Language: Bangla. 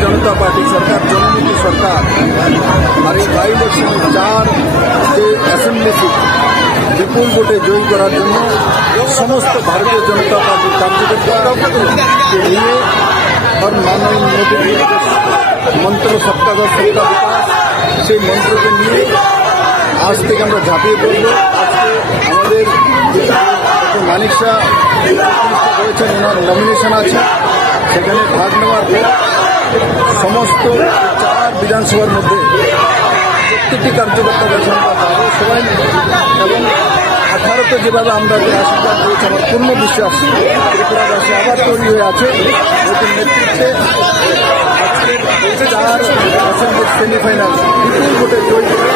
जनता पार्टी सरकार जनमुखी सरकार और ये बाई इलेक्शन 4 असेंबली सीट विपुल भोटे जयी करार समस्त भारतीय जनता पार्टी कार्यकर्ता लिए और माननीय मोदी मंत्र सबका साथ सबका विकास से मंत्र के लिए आज থেকে আমরা ঝাঁপিয়ে পড়ব। আজকে আমাদের মানিক শাহ রয়েছেন, ওনার নমিনেশন আছে, সেখানে ভাগ নেওয়ার পর সমস্ত 4 বিধানসভার মধ্যে প্রত্যেকটি কার্যকর্তাদের সঙ্গে যাবো সবাই এবং 18তে যেভাবে আমরা আশীর্বাদ করেছি আমার পূর্ণ বিশ্বাস ত্রিপুরাবাসী আবার তৈরি হয়ে আছে নতুন নেতৃত্বে। আজকের 4 অ্যাসেম্বলির সেমিফাইনাল বিপুল ভোটে জয়ী করে